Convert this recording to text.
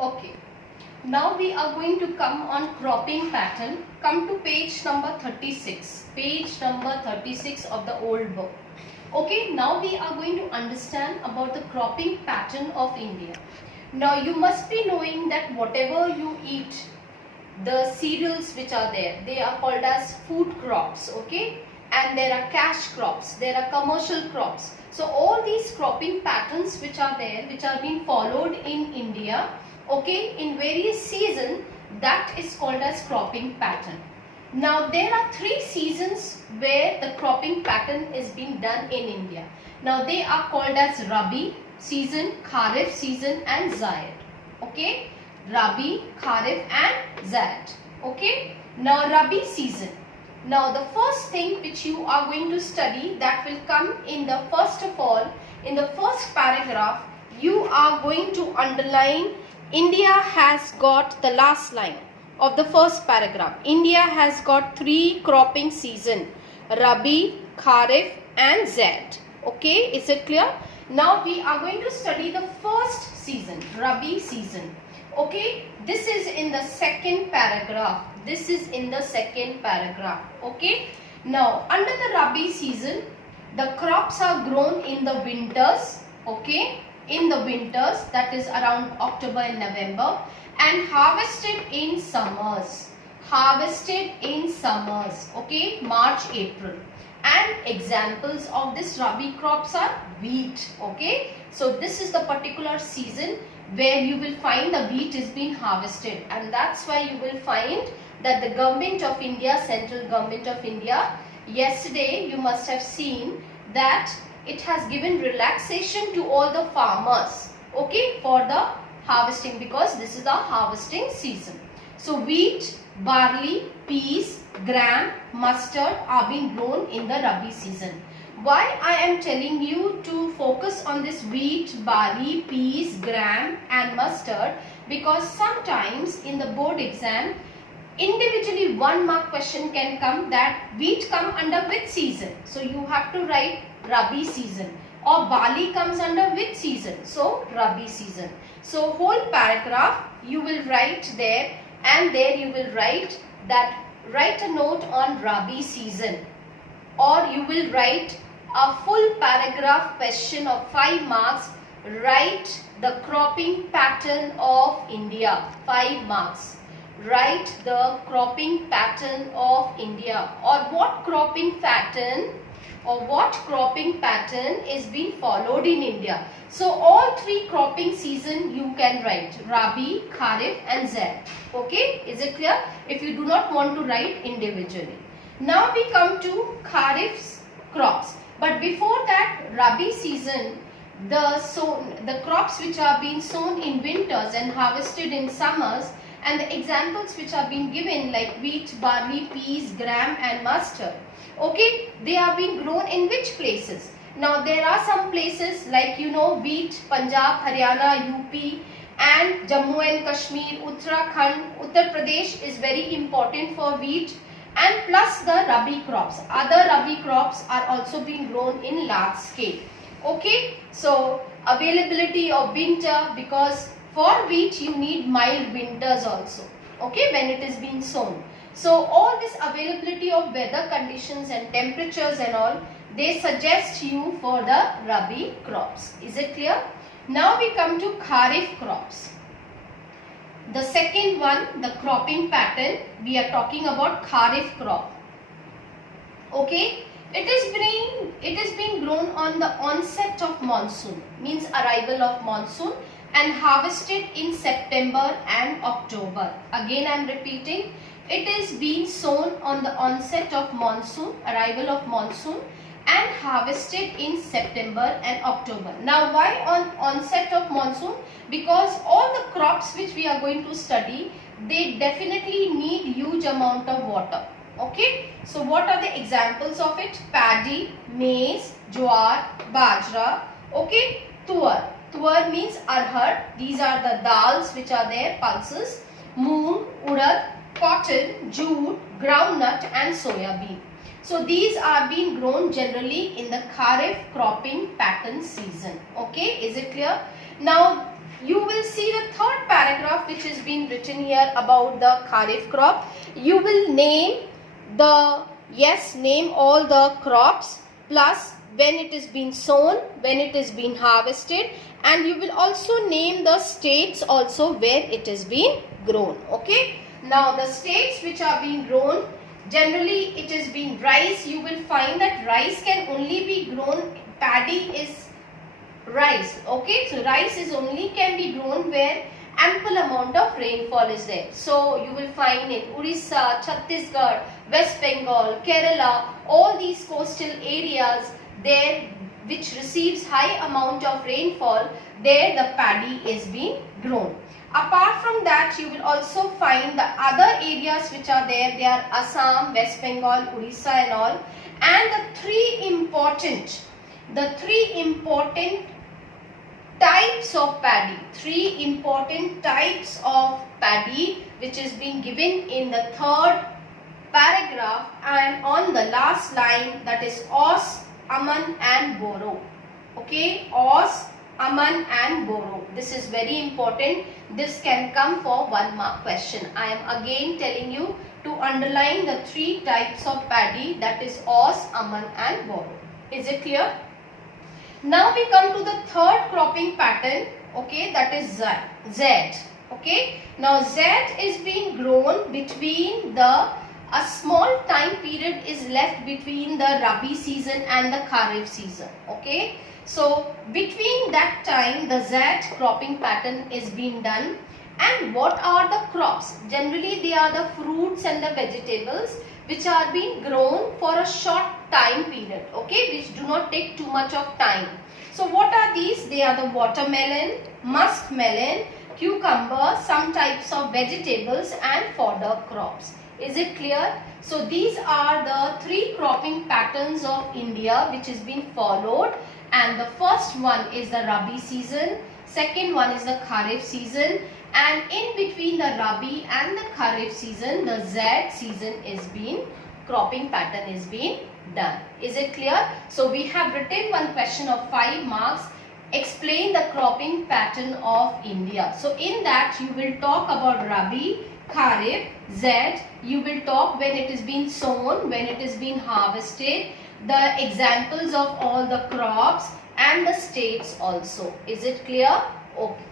Okay. Now we are going to come on cropping pattern. Come to page number 36. Page number 36 of the old book. Okay, now we are going to understand about the cropping pattern of India. Now you must be knowing that whatever you eat, the cereals which are there, they are called as food crops, okay? And there are cash crops, there are commercial crops. So all these cropping patterns which are there, which are being followed in India, okay, in various seasons, that is called as cropping pattern. Now there are 3 seasons where the cropping pattern is being done in India. Now they are called as Rabi season, Kharif season and Zaid. Okay, Rabi, Kharif and Zaid. Okay, now Rabi season. Now the first thing which you are going to study, that will come in the first of all, in the first paragraph, you are going to underline India has got the last line of the first paragraph. India has got 3 cropping season, Rabi, Kharif and Zaid. Okay, is it clear? Now we are going to study the first season, Rabi season. Okay, this is in the second paragraph. This is in the second paragraph. Okay, now under the Rabi season, the crops are grown in the winters. Okay, in the winters, that is around October and November, and harvested in summers. Harvested in summers. Okay, March, April. And examples of this Rabi crops are wheat. Okay, so this is the particular season where you will find the wheat is being harvested, and that's why you will find that the government of India, central government of India, yesterday you must have seen that it has given relaxation to all the farmers, okay, for the harvesting, because this is the harvesting season. So wheat, barley, peas, gram, mustard are being grown in the Rabi season. Why I am telling you to focus on this wheat, barley, peas, gram and mustard? Because sometimes in the board exam, individually 1 mark question can come that wheat come under which season? So you have to write Rabi season. Or barley comes under which season? So Rabi season. So whole paragraph you will write there, and there you will write that, write a note on Rabi season, or you will write a full paragraph question of 5 marks. Write the cropping pattern of India, 5 marks. Write the cropping pattern of India, or what cropping pattern is being followed in India. So all 3 cropping season you can write, Rabi, Kharif and Zaid. Okay, is it clear? If you do not want to write individually. Now we come to Kharif's crops. But before that, Rabi season, the crops which are being sown in winters and harvested in summers, and the examples which are being given like wheat, barley, peas, gram and mustard. Okay, they are being grown in which places? Now there are some places like wheat, Punjab, Haryana, UP and Jammu and Kashmir, Uttarakhand, Uttar Pradesh is very important for wheat, and plus the Rabi crops. Other Rabi crops are also being grown in large scale. Okay, so availability of winter, because for wheat you need mild winters also, okay, when it is being sown. So all this availability of weather conditions and temperatures and all, they suggest you for the Rabi crops. Is it clear? Now we come to Kharif crops. The second one, the cropping pattern, we are talking about Kharif crop. Okay, it is being grown on the onset of monsoon, means arrival of monsoon, and harvested in September and October. Again I am repeating, it is being sown on the onset of monsoon, arrival of monsoon, and harvested in September and October. Now why on onset of monsoon? Because all the crops which we are going to study, they definitely need huge amount of water. Okay, so what are the examples of it? Paddy, maize, jowar, bajra, okay, tuar. Tuar means arhar. These are the dals which are there, pulses. Moong, urad, cotton, jute, groundnut and soya bean. So these are being grown generally in the Kharif cropping pattern season. Okay, is it clear? Now you will see the third paragraph written here about the Kharif crop. You will name name all the crops plus when it is being sown, when it is being harvested, and you will also name the states also where it is being grown. Okay. Now the states which are being grown, generally it is being rice. You will find that rice can only be grown, paddy is rice. Okay, so rice is only can be grown where ample amount of rainfall is there. So you will find in Orissa, Chhattisgarh, West Bengal, Kerala, all these coastal areas there which receives high amount of rainfall, there the paddy is being grown. Apart from that, you will also find the other areas which are there. They are Assam, West Bengal, Orissa and all. And the three important types of paddy, three important types of paddy which is being given in the third paragraph and on the last line, that is Os, Aman and Boro. Okay, Os, Aman and Boro. This is very important. This can come for 1 mark question. I am again telling you to underline the three types of paddy, that is Os, Aman and Boro. Is it clear? Now we come to the third cropping pattern. Okay, that is Z. Okay, now Z is being grown between a small time period is left between the Rabi season and the Kharif season. Okay, so between that time the Z cropping pattern is being done. And what are the crops? Generally they are the fruits and the vegetables which are being grown for a short time period, okay, which do not take too much of time. So what are these? They are the watermelon, muskmelon, cucumber, some types of vegetables and fodder crops. Is it clear? So these are the three cropping patterns of India which is being followed, and the first one is the Rabi season, second one is the Kharif season, and in between the Rabi and the Kharif season the Z season is being, cropping pattern is being done. Is it clear? So we have written one question of 5 marks. Explain the cropping pattern of India. So in that you will talk about Rabi, Kharif, Z. You will talk when it is being sown, when it is being harvested, the examples of all the crops and the states also. Is it clear? Okay.